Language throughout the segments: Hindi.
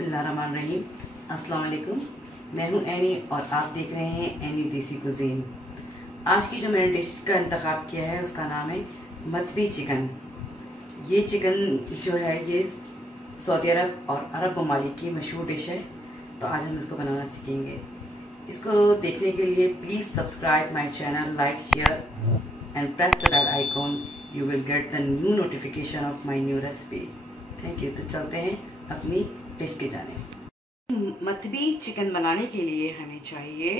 बिस्मिल्लाहिर्रहमानिर्रहीम। अस्सलाम वालेकुम। मैं हूं एनी और आप देख रहे हैं एनी देसी कुजीन। आज की जो मैंने डिश का इंतखाब किया है उसका नाम है मतवी चिकन। ये चिकन जो है ये सऊदी अरब और अरब ममालिक की मशहूर डिश है, तो आज हम इसको बनाना सीखेंगे। इसको देखने के लिए please subscribe my channel, like, share and press the bell icon. You will get the new notification of my new recipe. Thank you. तो चलते हैं अपनी डिश के जाने। मतवी चिकन बनाने के लिए हमें चाहिए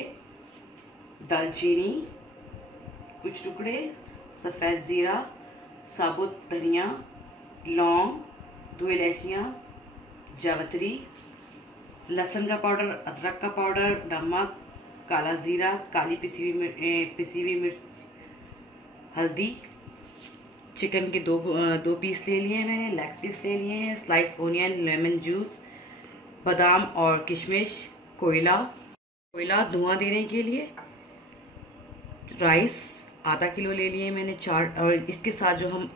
दालचीनी, कुछ टुकड़े, सफ़ेद ज़ीरा, साबुत धनिया, लौंग, 2 इलायचियाँ, जावित्री, लहसुन का पाउडर, अदरक का पाउडर, नमक, काला ज़ीरा, काली पिसी हुई मिर्च, हल्दी। चिकन के दो पीस ले लिए हैं मैंने, लेग पीस ले लिए हैं, स्लाइस ओनियन, लेमन जूस, बादाम और किशमिश, कोयला धुआं देने के लिए, राइस आधा किलो ले लिए मैंने, 4। और इसके साथ जो हम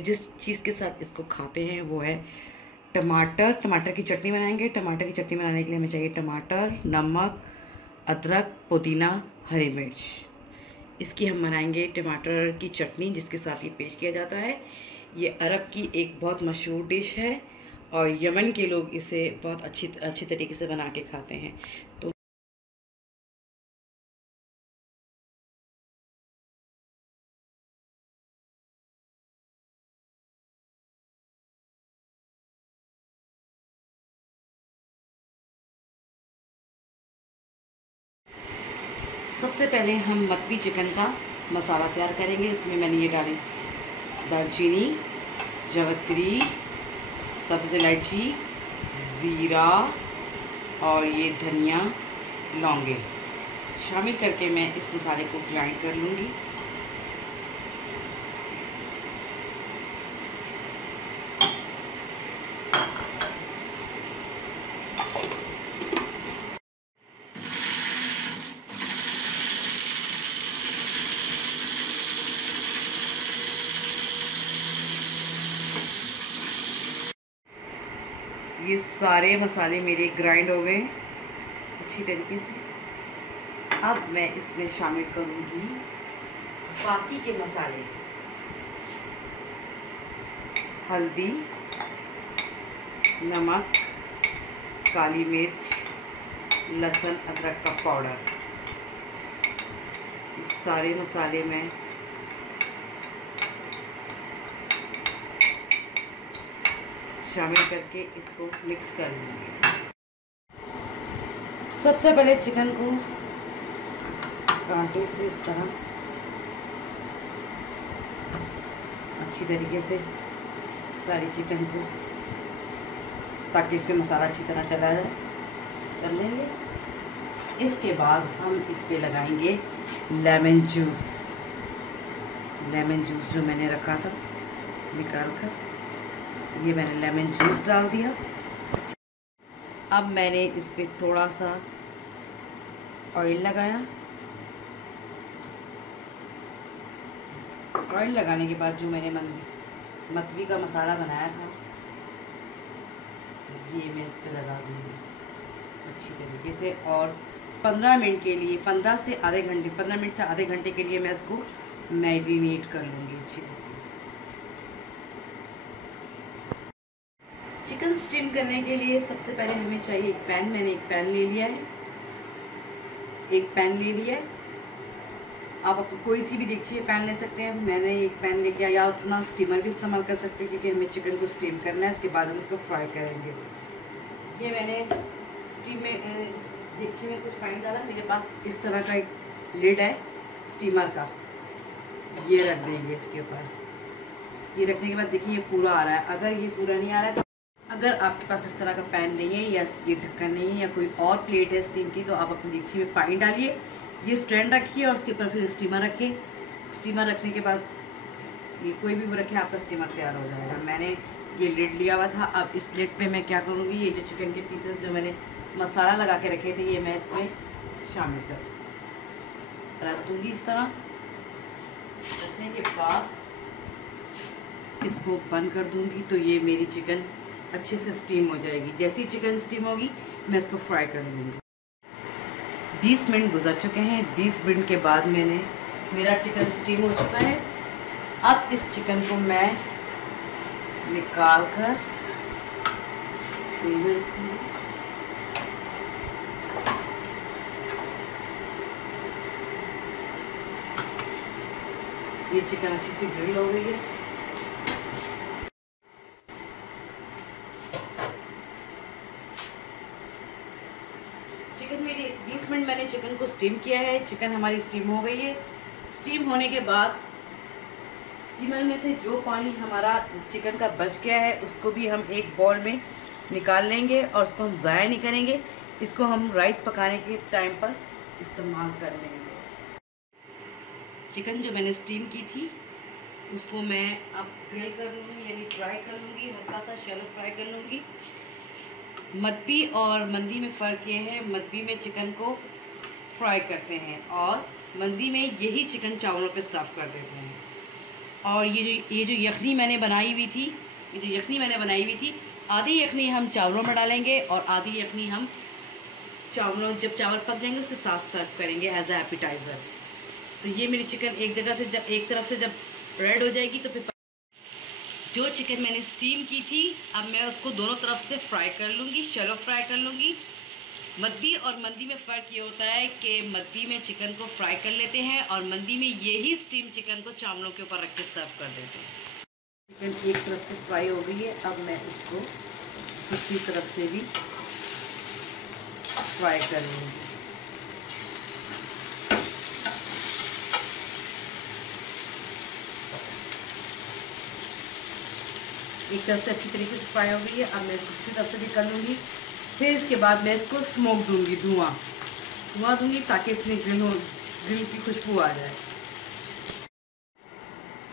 जिस चीज़ के साथ इसको खाते हैं वो है टमाटर की चटनी बनाएंगे। टमाटर की चटनी बनाने के लिए हमें चाहिए टमाटर, नमक, अदरक, पुदीना, हरी मिर्च। इसकी हम बनाएंगे टमाटर की चटनी, जिसके साथ ये पेश किया जाता है। ये अरब की एक बहुत मशहूर डिश है और यमन के लोग इसे बहुत अच्छी तरीके से बना के खाते हैं। तो सबसे पहले हम मतवी चिकन का मसाला तैयार करेंगे। इसमें मैंने ये डाली दालचीनी, जावित्री, सब्ज़ इलायची, ज़ीरा और ये धनिया, लौंगे शामिल करके मैं इस मसाले को ग्राइंड कर लूँगी। ये सारे मसाले मेरे ग्राइंड हो गए अच्छी तरीके से। अब मैं इसमें शामिल करूँगी बाकी के मसाले, हल्दी, नमक, काली मिर्च, लहसुन अदरक का पाउडर। ये सारे मसाले मैं शामिल करके इसको मिक्स कर लूँगी। सबसे पहले चिकन को कांटे से इस तरह अच्छी तरीके से सारी चिकन को, ताकि इस पे मसाला अच्छी तरह चला जाए, कर लेंगे। इसके बाद हम इस पे लगाएंगे लेमन जूस। लेमन जूस जो मैंने रखा था निकाल कर, ये मैंने लेमन जूस डाल दिया। अब मैंने इस पे थोड़ा सा ऑयल लगाया। ऑयल लगाने के बाद जो मैंने मतवी का मसाला बनाया था ये मैं इस पे लगा दूँगी अच्छी तरीके से। और 15 मिनट के लिए 15 मिनट से आधे घंटे के लिए मैं इसको मैरिनेट कर लूँगी अच्छी तरीके से। चिकन स्टीम करने के लिए सबसे पहले हमें चाहिए एक पैन। मैंने एक पैन ले लिया है। आप कोई सी भी देखिए पैन ले सकते हैं। मैंने एक पैन लेके आया, उतना स्टीमर भी इस्तेमाल कर सकते हैं क्योंकि हमें चिकन को स्टीम करना है। इसके बाद हम इसको फ्राई करेंगे। ये मैंने स्टीम में देखिए में कुछ पानी डाला। मेरे पास इस तरह का एक लिड है स्टीमर का, ये रख देंगे इसके ऊपर। ये रखने के बाद देखिए ये पूरा आ रहा है। अगर ये पूरा नहीं आ रहा है, तो अगर आपके पास इस तरह का पैन नहीं है या ये ढक्कन नहीं है या कोई और प्लेट है स्टीम की, तो आप अपनी देगची में पानी डालिए, ये स्टैंड रखिए और उसके ऊपर फिर स्टीमर रखिए। स्टीमर रखने के बाद ये कोई भी रखे, आपका स्टीमर तैयार हो जाएगा। मैंने ये लिड लिया हुआ था। अब इस लिड पे मैं क्या करूँगी, ये जो चिकन के पीसेस जो मैंने मसाला लगा के रखे थे ये मैं इसमें शामिल रख दूँगी इस तरह। रखने के बाद इसको बंद कर दूँगी। तो ये मेरी चिकन अच्छे से स्टीम हो जाएगी। जैसे ही चिकन स्टीम होगी मैं इसको फ्राई कर लूँगी। 20 मिनट गुजर चुके हैं। 20 मिनट के बाद मेरा चिकन स्टीम हो चुका है। अब इस चिकन को मैं निकाल कर ये चिकन अच्छी सी ग्रिल हो गई है। चिकन मेरी 20 मिनट मैंने चिकन को स्टीम किया है। चिकन हमारी स्टीम हो गई है। स्टीम होने के बाद स्टीमर में से जो पानी हमारा चिकन का बच गया है उसको भी हम एक बाउल में निकाल लेंगे और उसको हम ज़ाया नहीं करेंगे। इसको हम राइस पकाने के टाइम पर इस्तेमाल कर लेंगे। चिकन जो मैंने स्टीम की थी उसको मैं अब ग्रिल कर लूँगी, यानी फ्राई कर लूँगी, हल्का सा शैलो फ्राई कर लूँगी। मदबी और मंदी में फ़र्क ये है, मदबी में चिकन को फ्राई करते हैं और मंदी में यही चिकन चावलों पे सर्व कर देते हैं। और ये जो यखनी मैंने बनाई हुई थी, आधी यखनी हम चावलों में डालेंगे और आधी यखनी हम जब चावल पक जाएंगे उसके साथ सर्व करेंगे एज ए एपिटाइज़र। तो ये मेरी चिकन एक तरफ से जब रेड हो जाएगी तो फिर जो चिकन मैंने स्टीम की थी अब मैं उसको दोनों तरफ से फ्राई कर लूँगी, शैलो फ्राई कर लूँगी। मदबी और मंदी में फ़र्क ये होता है कि मदबी में चिकन को फ्राई कर लेते हैं और मंदी में यही स्टीम चिकन को चावलों के ऊपर रख के सर्व कर देते हैं। चिकन एक तरफ से फ्राई हो गई है, अब मैं इसको दूसरी तरफ से भी फ्राई कर लूँगी। एक तरफ से अच्छी तरीके से फ्राई हो गई है, अब मैं दूसरी तरफ से भी कर लूँगी। फिर इसके बाद मैं इसको स्मोक दूँगी, धुआं दूँगी ताकि इसमें ग्रिल की खुशबू आ जाए।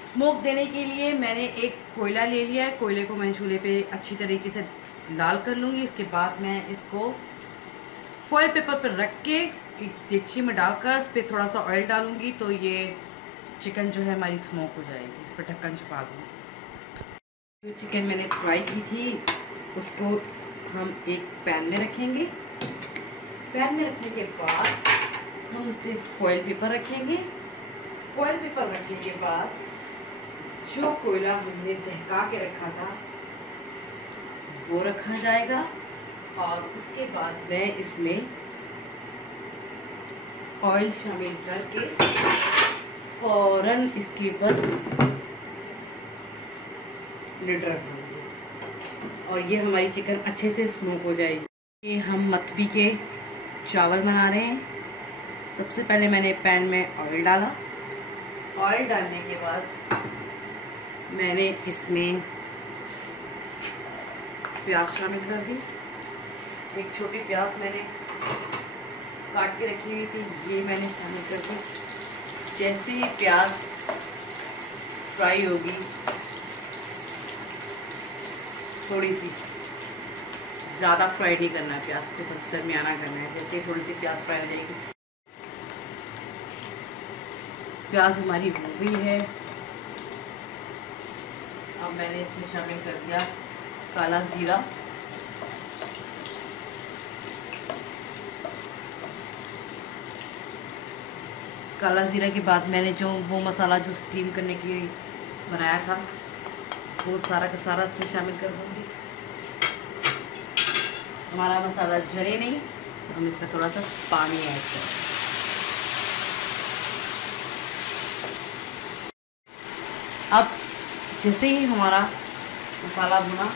स्मोक देने के लिए मैंने एक कोयला ले लिया है। कोयले को मैं चूल्हे पे अच्छी तरीके से लाल कर लूँगी। उसके बाद मैं इसको फॉइल पेपर पर रख के एक देगची में डालकर इस पर थोड़ा सा ऑयल डालूँगी तो ये चिकन जो है हमारी स्मोक हो जाएगी। इस पर ढक्कन छुपा दूँगी। जो चिकन मैंने फ्राई की थी उसको हम एक पैन में रखेंगे। पैन में रखने के बाद हम उस पर फॉइल पेपर रखेंगे। फॉइल पेपर रखने के बाद जो कोयला हमने दहका के रखा था वो रखा जाएगा और उसके बाद मैं इसमें ऑयल शामिल करके फ़ौरन इसके ऊपर लिड रख दूँगी और ये हमारी चिकन अच्छे से स्मोक हो जाएगी। ये हम मथबी के चावल बना रहे हैं। सबसे पहले मैंने पैन में ऑयल डाला। ऑयल डालने के बाद मैंने इसमें प्याज शामिल कर दी। एक छोटी प्याज मैंने काट के रखी हुई थी, ये मैंने शामिल कर दी। जैसे ही प्याज फ्राई होगी, थोड़ी सी ज़्यादा फ्राई नहीं करना है प्याज को, बस दरमियाना करना है। जैसे थोड़ी सी प्याज फ्राई हो जाएगी, प्याज हमारी हो गई है। अब मैंने इसमें शामिल कर दिया काला ज़ीरा, काला ज़ीरा के बाद मैंने वो मसाला जो स्टीम करने के लिए बनाया था वो सारा का सारा इसमें शामिल कर दूँगी। हमारा मसाला जले नहीं, हम इसमें थोड़ा सा पानी ऐड करें। अब जैसे ही हमारा मसाला भुना,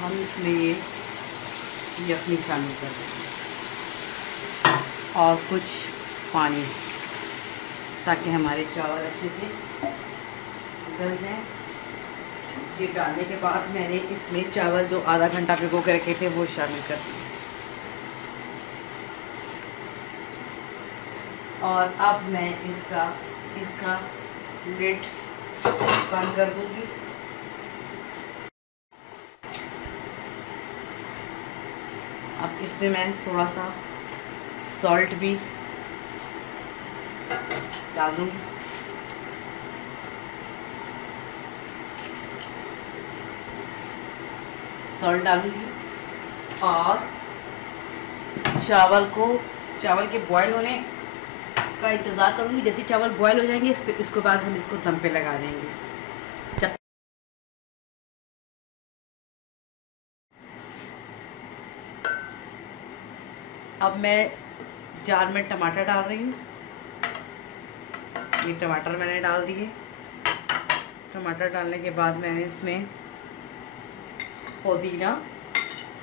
हम इसमें ये यखनी शामिल कर देंगे और कुछ पानी, ताकि हमारे चावल अच्छे से गल जाएं। ये डालने के बाद मैंने इसमें चावल जो आधा घंटा भिगो के रखे थे वो शामिल कर दिए और अब मैं इसका लिड बंद कर दूंगी। अब इसमें मैं थोड़ा सा सॉल्ट भी डाल दूंगी। सॉल्ट डालूंगी और चावल के बॉयल होने का इंतज़ार करूंगी। जैसे चावल बॉयल हो जाएंगे इसके बाद हम इसको दम पे लगा देंगे। अब मैं जार में टमाटर डाल रही हूँ। ये टमाटर मैंने डाल दिए। टमाटर डालने के बाद मैंने इसमें पुदीना,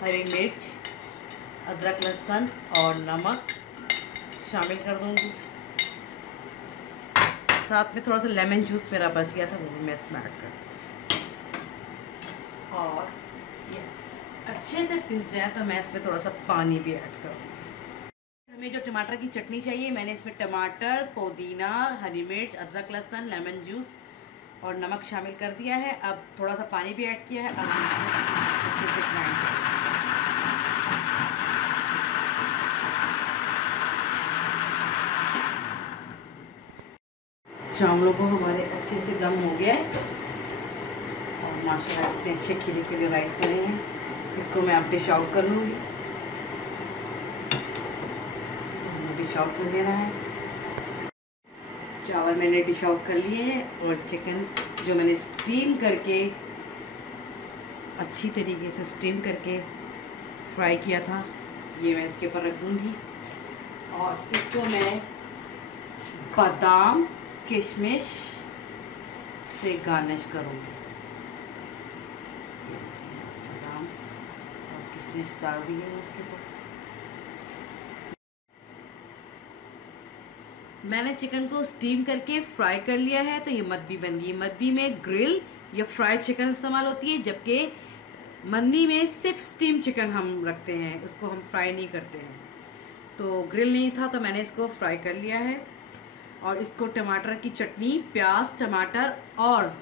हरी मिर्च, अदरक, लहसुन और नमक शामिल कर दूँगी। साथ में थोड़ा सा लेमन जूस मेरा बच गया था, वो भी मैं इसमें ऐड कर दूँगी। और ये अच्छे से पिस जाए तो मैं इसमें थोड़ा सा पानी भी ऐड करूँगी। हमें जो टमाटर की चटनी चाहिए, मैंने इसमें टमाटर, पुदीना, हरी मिर्च, अदरक, लहसुन, लेमन जूस और नमक शामिल कर दिया है। अब थोड़ा सा पानी भी ऐड किया है। अब अच्छे से ग्राइंड करें। चावलों को हमारे अच्छे से दम हो गया है और माशाल्लाह इतने अच्छे खिले खिले राइस बने हैं। इसको मैं अब डिश आउट कर लूँगी। डिश आउट कर लेना है। चावल मैंने डिश आउट कर लिए हैं और चिकन जो मैंने स्टीम करके अच्छी तरीके से स्टीम करके फ्राई किया था, ये मैं इसके ऊपर रख दूंगी और इसको मैं बादाम, किशमिश से गार्निश करूंगी। बादाम और किशमिश डाल दिए हैं इसके ऊपर। मैंने चिकन को स्टीम करके फ्राई कर लिया है, तो ये मदबी बन गई। मदबी में ग्रिल या फ्राई चिकन इस्तेमाल होती है, जबकि मंदी में सिर्फ स्टीम चिकन हम रखते हैं, उसको हम फ्राई नहीं करते हैं। तो ग्रिल नहीं था तो मैंने इसको फ्राई कर लिया है और इसको टमाटर की चटनी, प्याज, टमाटर और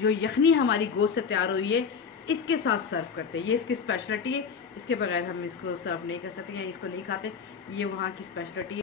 जो यखनी हमारी गोश्त से तैयार हुई है इसके साथ सर्व करते हैं। ये इसकी स्पेशलिटी है, इसके बगैर हम इसको सर्व नहीं कर सकते या इसको नहीं खाते। ये वहाँ की स्पेशलिटी है।